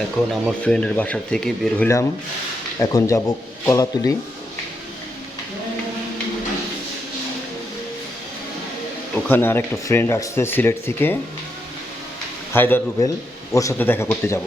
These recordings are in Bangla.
এখন আমার ফ্রেন্ডের বাসা থেকে বের হইলাম। এখন যাব কলাতুলি। ওখানে আরেকটা ফ্রেন্ড আসছে সিলেট থেকে, হায়দার রুবেল, ওর সাথে দেখা করতে যাব।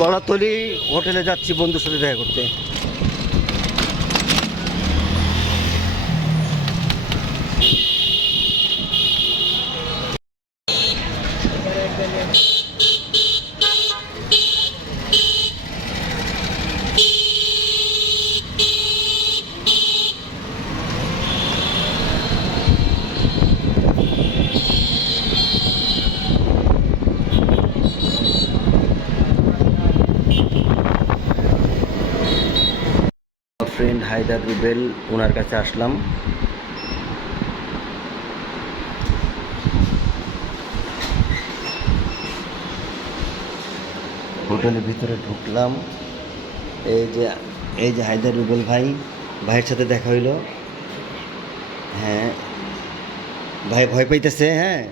কলাতলি হোটেলে যাচ্ছি বন্ধুর সাথে দেখা করতে। ফ্রেন্ড হায়দার রুবেল, ওনার কাছে আসলাম। হোটেলের ভিতরে ঢুকলাম। এই যে হায়দার রুবেল ভাই, ভাইয়ের সাথে দেখা হইলো। হ্যাঁ ভাই ভয় পাইতেছে। হ্যাঁ